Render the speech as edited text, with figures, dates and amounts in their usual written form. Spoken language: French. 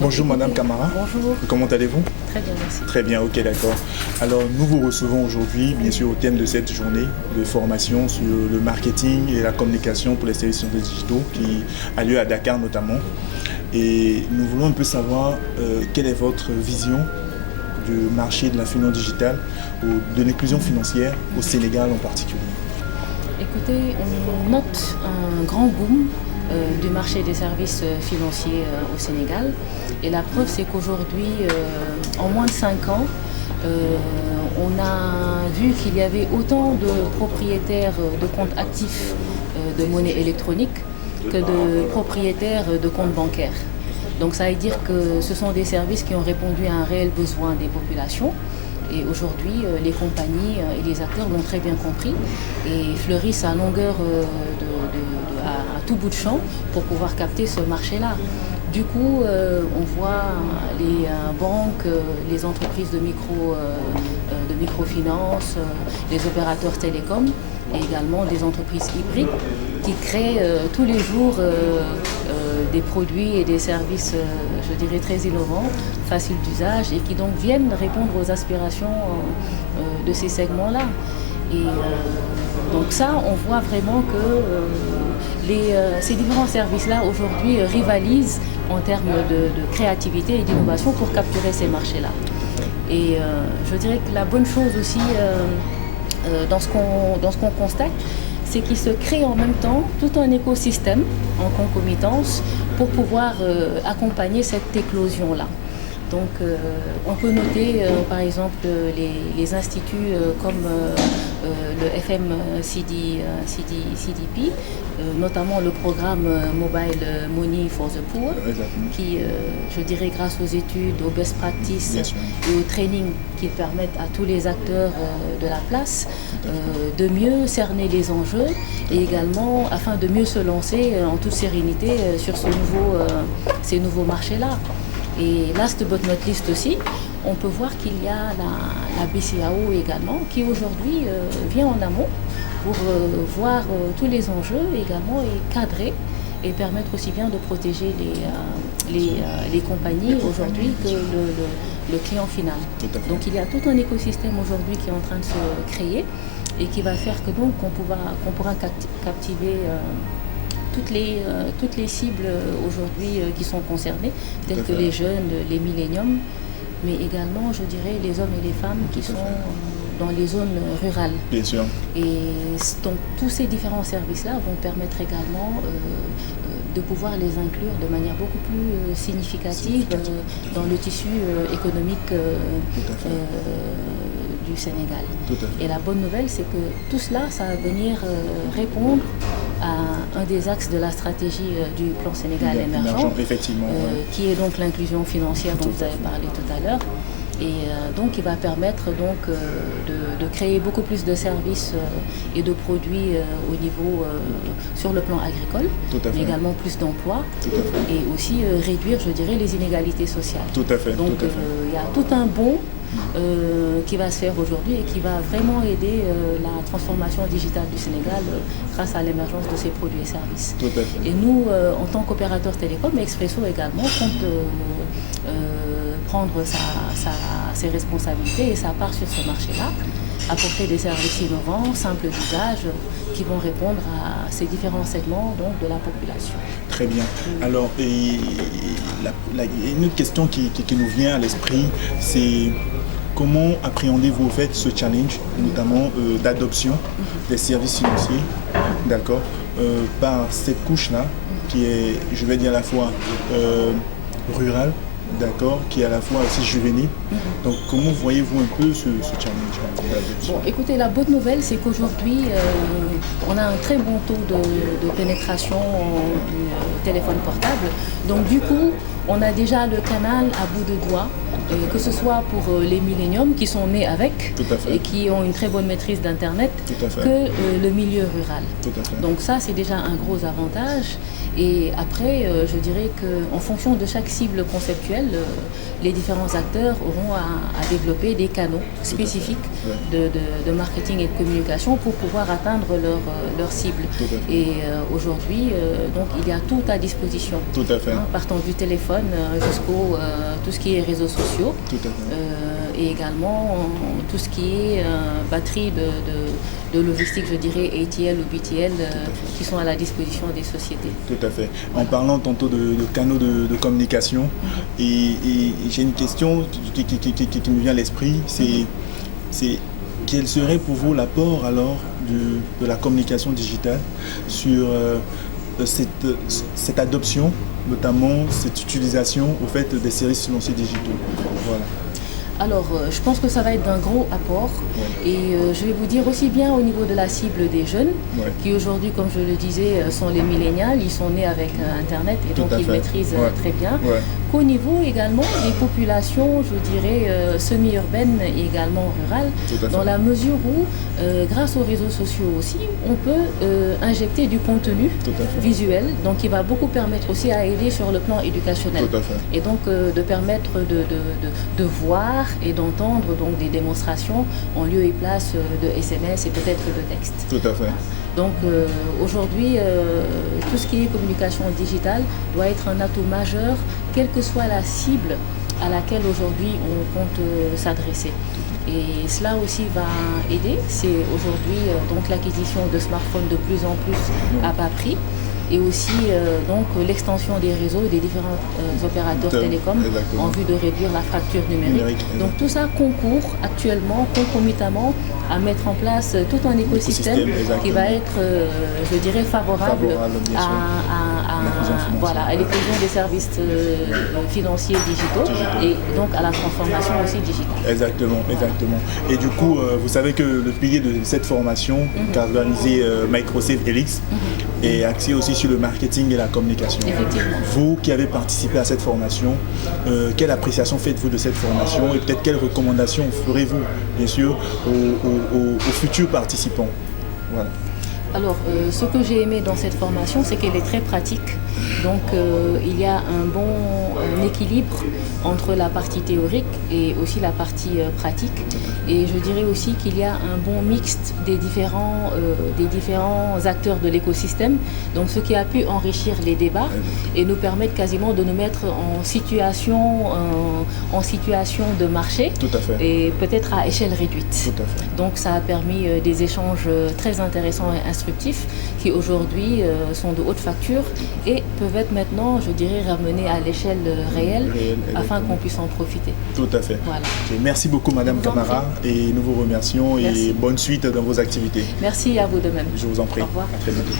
Bonjour Madame Camara. Bonjour. Comment allez-vous? Très bien, merci. Très bien, ok, d'accord. Alors nous vous recevons aujourd'hui, bien sûr, au thème de cette journée de formation sur le marketing et la communication pour les services digitaux qui a lieu à Dakar notamment. Et nous voulons un peu savoir quelle est votre vision du marché de la finance digitale ou de l'inclusion financière au Sénégal en particulier. Écoutez, on note un grand boom du marché des services financiers au Sénégal. Et la preuve, c'est qu'aujourd'hui, en moins de 5 ans, on a vu qu'il y avait autant de propriétaires de comptes actifs de monnaie électronique que de propriétaires de comptes bancaires. Donc ça veut dire que ce sont des services qui ont répondu à un réel besoin des populations. Et aujourd'hui, les compagnies et les acteurs l'ont très bien compris et fleurissent à longueur à tout bout de champ pour pouvoir capter ce marché-là. Du coup, on voit les banques, les entreprises de microfinance, les opérateurs télécoms et également des entreprises hybrides qui créent tous les jours des produits et des services, je dirais, très innovants, faciles d'usage et qui donc viennent répondre aux aspirations de ces segments-là. Et donc ça, on voit vraiment que ces différents services-là aujourd'hui rivalisent en termes de créativité et d'innovation pour capturer ces marchés-là. Et je dirais que la bonne chose aussi dans ce qu'on constate, c'est qu'il se crée en même temps tout un écosystème en concomitance pour pouvoir accompagner cette éclosion-là. Donc on peut noter par exemple les instituts comme le FMCDP, notamment le programme Mobile Money for the Poor, qui, je dirais, grâce aux études, aux best practices et au training qui permettent à tous les acteurs de la place de mieux cerner les enjeux et également afin de mieux se lancer en toute sérénité sur ces nouveaux marchés-là. Et last but not least aussi, on peut voir qu'il y a la BCAO également qui aujourd'hui vient en amont pour voir tous les enjeux également et cadrer et permettre aussi bien de protéger les compagnies aujourd'hui que le client final. Donc il y a tout un écosystème aujourd'hui qui est en train de se créer et qui va faire que donc qu'on pourra captiver toutes les cibles aujourd'hui qui sont concernées, telles que les jeunes, les milléniums, mais également, je dirais, les hommes et les femmes qui sont dans les zones rurales. Bien sûr. Et donc, tous ces différents services-là vont permettre également de pouvoir les inclure de manière beaucoup plus significative dans le tissu économique du Sénégal. Et la bonne nouvelle, c'est que tout cela, ça va venir répondre à un des axes de la stratégie du plan Sénégal émergent, qui est donc l'inclusion financière dont vous avez parlé tout à l'heure. Et donc, il va permettre donc de créer beaucoup plus de services et de produits au niveau sur le plan agricole, mais également plus d'emplois et aussi réduire, je dirais, les inégalités sociales. Tout à fait. Donc, il y a tout un bond qui va se faire aujourd'hui et qui va vraiment aider la transformation digitale du Sénégal grâce à l'émergence de ces produits et services. Tout à fait. Et nous, en tant qu'opérateur télécom, Expresso également compte prendre ses responsabilités et sa part sur ce marché-là, apporter des services innovants, simples d'usage, qui vont répondre à ces différents segments donc, de la population. Très bien. Alors, une autre question qui nous vient à l'esprit, c'est comment appréhendez-vous au fait ce challenge, notamment d'adoption des services financiers, d'accord, par cette couche-là, qui est, je vais dire, à la fois rurale, d'accord, qui est à la fois aussi juvénile. Donc, comment voyez-vous un peu ce challenge d'adoption? Bon, écoutez, la bonne nouvelle, c'est qu'aujourd'hui, on a un très bon taux de pénétration du téléphone portable. Donc, du coup, on a déjà le canal à bout de doigt, que ce soit pour les milléniums qui sont nés avec et qui ont une très bonne maîtrise d'Internet, que le milieu rural. Donc ça, c'est déjà un gros avantage. Et après, je dirais qu'en fonction de chaque cible conceptuelle, les différents acteurs auront à développer des canaux spécifiques de marketing et de communication pour pouvoir atteindre leur cible. Et aujourd'hui, donc il y a tout à disposition. Tout à fait. Partant du téléphone jusqu'au tout ce qui est réseaux sociaux. Tout à fait. Et également tout ce qui est batterie de logistique, je dirais ATL ou BTL, qui sont à la disposition des sociétés. Tout à fait. En parlant tantôt de canaux de communication, et j'ai une question qui me vient à l'esprit, c'est quel serait pour vous l'apport alors de la communication digitale sur cette adoption, notamment cette utilisation au fait des services financiers digitaux. Voilà. Alors, je pense que ça va être d'un gros apport et je vais vous dire aussi bien au niveau de la cible des jeunes qui aujourd'hui, comme je le disais, sont les millénials, ils sont nés avec Internet et donc ils maîtrisent très bien, qu'au niveau également des populations, je dirais, semi-urbaines et également rurales, dans la mesure où, grâce aux réseaux sociaux aussi, on peut injecter du contenu visuel, donc qui va beaucoup permettre aussi à aider sur le plan éducationnel et donc de permettre de voir et d'entendre donc des démonstrations en lieu et place de SMS et peut-être de texte. Tout à fait. Donc aujourd'hui, tout ce qui est communication digitale doit être un atout majeur, quelle que soit la cible à laquelle aujourd'hui on compte s'adresser. Et cela aussi va aider. C'est aujourd'hui donc l'acquisition de smartphones de plus en plus à bas prix. Et aussi donc l'extension des réseaux des différents opérateurs télécoms en vue de réduire la fracture numérique. Donc tout ça concourt actuellement, concomitamment, à mettre en place tout un écosystème qui va être, je dirais, favorable à l'éclosion des services financiers digitaux et donc à la transformation aussi digitale. Exactement. Et du coup, vous savez que le pilier de cette formation qu'a organisé Microsafe Helix est axé aussi sur le marketing et la communication. Effectivement. Vous qui avez participé à cette formation, quelle appréciation faites-vous de cette formation et peut-être quelles recommandations ferez-vous, bien sûr, aux futurs participants? Voilà. Alors, ce que j'ai aimé dans cette formation, c'est qu'elle est très pratique. Donc, il y a un bon équilibre entre la partie théorique et aussi la partie pratique. Et je dirais aussi qu'il y a un bon mixte des différents acteurs de l'écosystème. Donc, ce qui a pu enrichir les débats et nous permettre quasiment de nous mettre en situation de marché. Tout à fait. Et peut-être à échelle réduite. Tout à fait. Donc, ça a permis des échanges très intéressants et instructifs qui aujourd'hui sont de haute facture et peuvent être maintenant, je dirais, ramenés à l'échelle réelle afin qu'on puisse en profiter. Tout à fait. Voilà. Merci beaucoup Madame Camara et nous vous remercions et bonne suite dans vos activités. Merci à vous de même. Je vous en prie. Au revoir. À très bientôt.